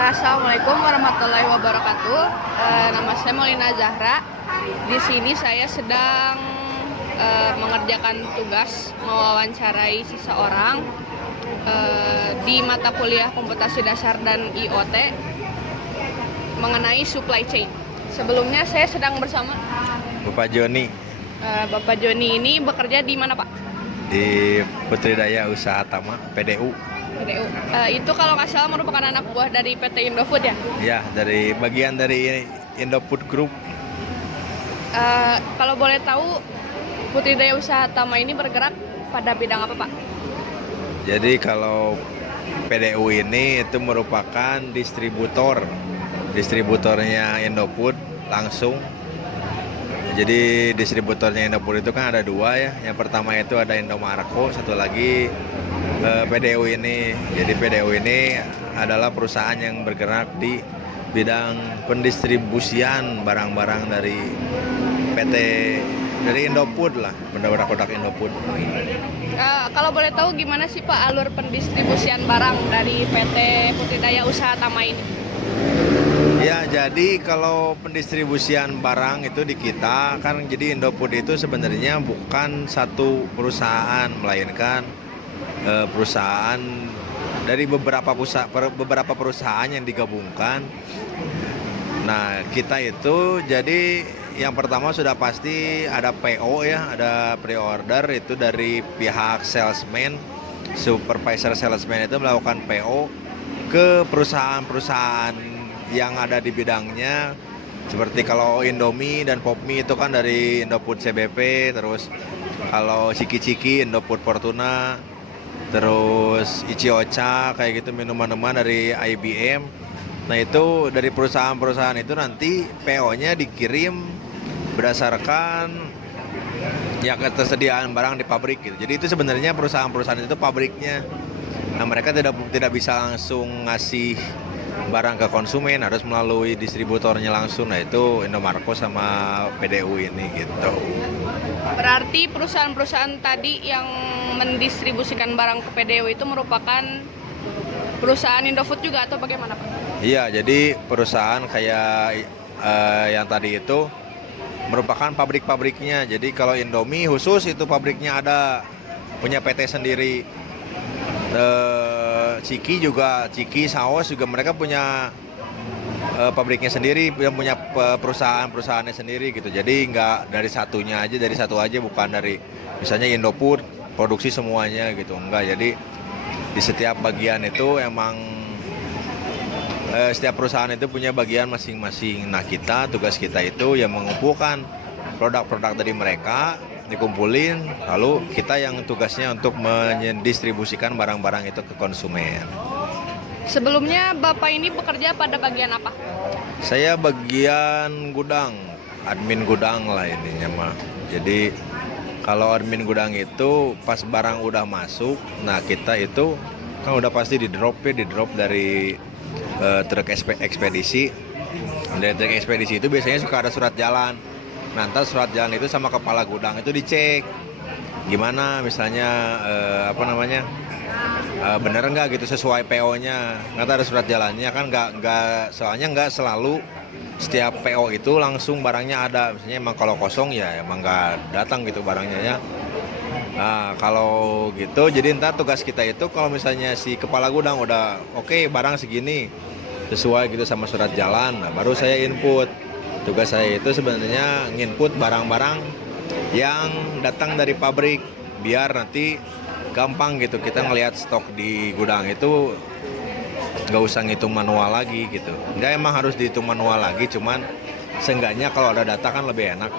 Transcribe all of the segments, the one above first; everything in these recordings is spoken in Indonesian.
Assalamualaikum warahmatullahi wabarakatuh. Nama saya Maulina Zahra. Di sini saya sedang mengerjakan tugas mewawancarai seseorang di mata kuliah Komputasi Dasar dan IoT mengenai supply chain. Sebelumnya saya sedang bersama Bapak Joni Bapak Joni. Ini bekerja di mana, Pak? di Putri Daya Usaha Tama PDU. PDU. Itu kalau nggak salah merupakan anak buah dari PT Indofood ya? Ya, dari bagian dari Indofood Group. Kalau boleh tahu, Putri Daya Usaha Tama ini bergerak pada bidang apa, Pak? Jadi kalau PDU ini itu merupakan distributornya Indofood langsung. Jadi distributornya Indofood itu kan ada dua ya. Yang pertama itu ada Indomarko, satu lagi PDU ini. Jadi PDU ini adalah perusahaan yang bergerak di bidang pendistribusian barang-barang dari PT dari Indofood lah, produk-produk Indofood. Kalau boleh tahu gimana sih Pak alur pendistribusian barang dari PT Putri Daya Usaha Tama ini? Ya, jadi kalau pendistribusian barang itu di kita kan, jadi Indofood itu sebenarnya bukan satu perusahaan, melainkan perusahaan dari beberapa perusahaan yang digabungkan. Nah, kita itu jadi yang pertama sudah pasti ada PO ya, ada pre-order itu dari pihak salesman, supervisor salesman itu melakukan PO ke perusahaan-perusahaan yang ada di bidangnya. Seperti kalau Indomie dan Popmie itu kan dari Indofood CBP, terus kalau Ciki-Ciki Indofood Fortuna, terus Ichiocha kayak gitu, minuman-minuman dari IBM. Nah, itu dari perusahaan-perusahaan itu nanti PO-nya dikirim berdasarkan ya ketersediaan barang di pabrik gitu. Jadi itu sebenarnya perusahaan-perusahaan itu pabriknya. Nah, mereka tidak bisa langsung ngasih barang ke konsumen, harus melalui distributornya langsung. Nah, itu Indomarko sama PDU ini gitu. Berarti perusahaan-perusahaan tadi yang mendistribusikan barang ke PDU itu merupakan perusahaan Indofood juga atau bagaimana, Pak? Iya, jadi perusahaan kayak yang tadi itu merupakan pabrik-pabriknya. Jadi kalau Indomie khusus itu pabriknya ada, punya PT sendiri. Ciki juga, Ciki Saus juga mereka punya pabriknya sendiri, yang punya perusahaannya sendiri gitu. Jadi nggak dari satu aja, bukan dari misalnya Indofood produksi semuanya gitu, enggak. Jadi di setiap bagian itu emang setiap perusahaan itu punya bagian masing-masing. Nah, tugas kita itu yang mengumpulkan produk-produk dari mereka, dikumpulin, lalu kita yang tugasnya untuk mendistribusikan barang-barang itu ke konsumen. Sebelumnya Bapak ini bekerja pada bagian apa? Saya bagian gudang, admin gudang lah ininya mah. Jadi kalau admin gudang itu pas barang udah masuk, nah kita itu kan udah pasti di drop dari truk ekspedisi. Dari truk ekspedisi itu biasanya suka ada surat jalan. Nanti surat jalan itu sama kepala gudang itu dicek gimana, misalnya bener nggak gitu sesuai PO-nya. Nanti ada surat jalannya kan, soalnya nggak selalu setiap PO itu langsung barangnya ada. Misalnya emang kalau kosong ya emang nggak datang gitu barangnya ya. Nah, kalau gitu jadi ntar tugas kita itu kalau misalnya si kepala gudang udah oke, barang segini sesuai gitu sama surat jalan, nah baru saya input. Tugas saya itu sebenarnya nginput barang-barang yang datang dari pabrik, biar nanti gampang gitu kita ngelihat stok di gudang itu, nggak usah ngitung manual lagi gitu. Nggak emang harus dihitung manual lagi, cuman seenggaknya kalau ada data kan lebih enak.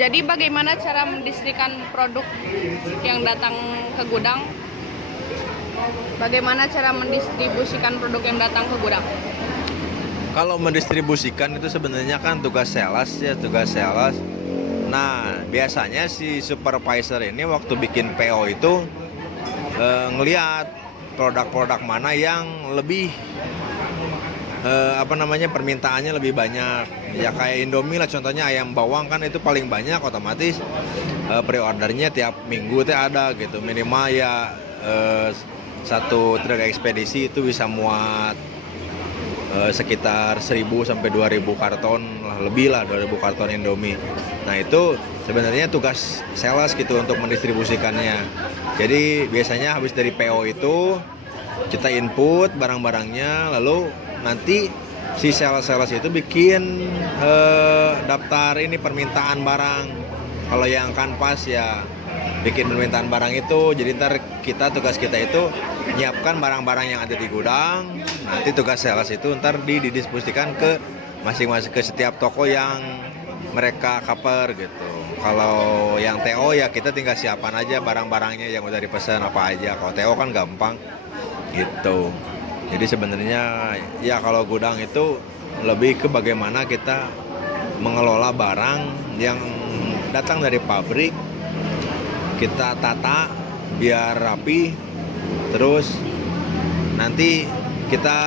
Jadi bagaimana cara mendistribusikan produk yang datang ke gudang? Bagaimana cara mendistribusikan produk yang datang ke gudang? Kalau mendistribusikan itu sebenarnya kan tugas sales. Nah, biasanya si supervisor ini waktu bikin PO itu ngelihat produk-produk mana yang lebih permintaannya lebih banyak. Ya kayak Indomie lah contohnya, ayam bawang kan itu paling banyak, otomatis pre-ordernya tiap minggu ada gitu. Minimal ya satu truk ekspedisi itu bisa muat sekitar 1.000 sampai 2.000 karton lebih lah, 2.000 karton Indomie. Nah itu sebenarnya tugas sales gitu untuk mendistribusikannya. Jadi biasanya habis dari PO itu kita input barang-barangnya, lalu nanti si sales-sales itu bikin daftar ini permintaan barang. Kalau yang kanvas ya bikin permintaan barang itu, jadi ntar tugas kita itu nyiapkan barang-barang yang ada di gudang. Nanti tugas sales itu ntar didistribusikan ke masing-masing, ke setiap toko yang mereka cover gitu. Kalau yang TO ya kita tinggal siapan aja barang-barangnya yang udah dipesan apa aja. Kalau TO kan gampang gitu. Jadi sebenarnya ya kalau gudang itu lebih ke bagaimana kita mengelola barang yang datang dari pabrik, kita tata biar rapi, terus nanti kita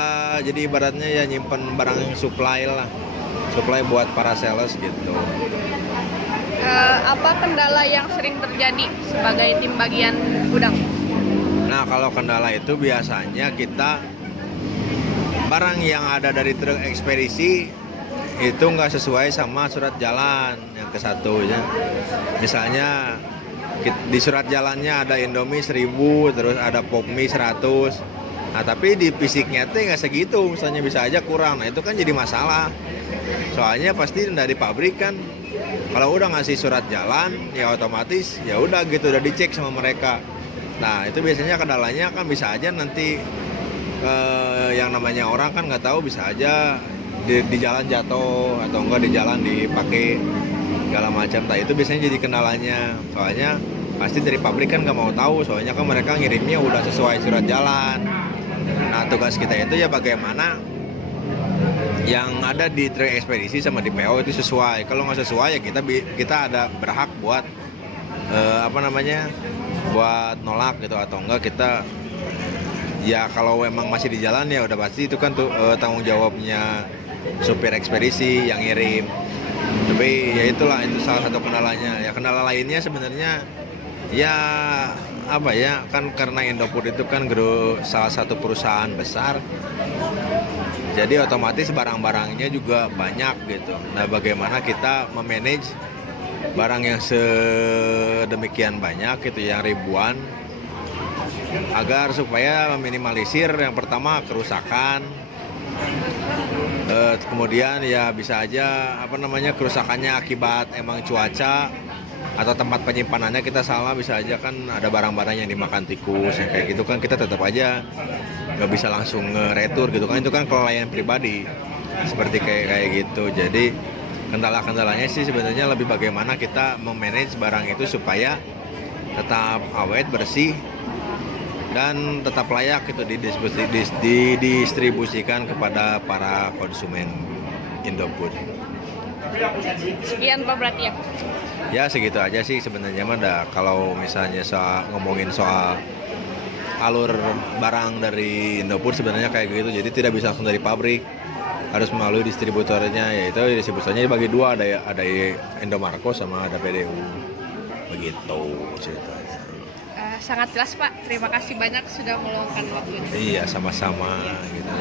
jadi ibaratnya ya nyimpen barang supply lah, supply buat para sales gitu. Apa kendala yang sering terjadi sebagai tim bagian gudang? Nah kalau kendala itu biasanya kita barang yang ada dari truk ekspedisi itu nggak sesuai sama surat jalan yang ke satunya. Misalnya di surat jalannya ada Indomie 1.000, terus ada Popmie 100. Nah tapi di fisiknya tuh nggak segitu, misalnya bisa aja kurang. Nah itu kan jadi masalah. Soalnya pasti dari pabrik kan, kalau udah ngasih surat jalan ya otomatis ya udah gitu, udah dicek sama mereka. Nah itu biasanya kendalanya kan bisa aja nanti yang namanya orang kan nggak tahu, bisa aja di jalan jatuh atau enggak di jalan dipakai segala macam. Nah itu biasanya jadi kendalanya, soalnya pasti dari pabrik kan nggak mau tahu, soalnya kan mereka ngirimnya udah sesuai surat jalan. Nah tugas kita itu ya bagaimana yang ada di truk ekspedisi sama di PO itu sesuai. Kalau nggak sesuai ya kita ada berhak buat buat nolak gitu, atau enggak kita ya kalau memang masih di jalan ya udah pasti itu kan tuh tanggung jawabnya supir ekspedisi yang ngirim. Tapi ya itulah, itu salah satu kendalanya. Ya kendala lainnya sebenarnya ya apa ya, kan karena Indofood itu kan salah satu perusahaan besar, jadi otomatis barang-barangnya juga banyak gitu. Nah bagaimana kita memanage barang yang sedemikian banyak gitu, yang ribuan, agar supaya meminimalisir yang pertama kerusakan, kemudian ya bisa aja kerusakannya akibat emang cuaca atau tempat penyimpanannya kita salah, bisa aja kan ada barang-barang yang dimakan tikus yang kayak gitu kan, kita tetap aja nggak bisa langsung retur gitu kan, itu kan kelalaian pribadi seperti kayak gitu. Jadi kendala-kendalanya sih sebenarnya lebih bagaimana kita memanage barang itu supaya tetap awet, bersih, dan tetap layak gitu didistribusikan kepada para konsumen Indofood. Sekian Pak berarti ya. Ya segitu aja sih sebenarnya mah. Kalau misalnya ngomongin soal alur barang dari Indofood sebenarnya kayak gitu, jadi tidak bisa langsung dari pabrik, harus melalui distributornya, yaitu distributornya dibagi dua, ada Indomarko sama ada PDU, begitu ceritanya. Sangat jelas Pak, terima kasih banyak sudah meluangkan waktunya. Iya sama-sama gitu.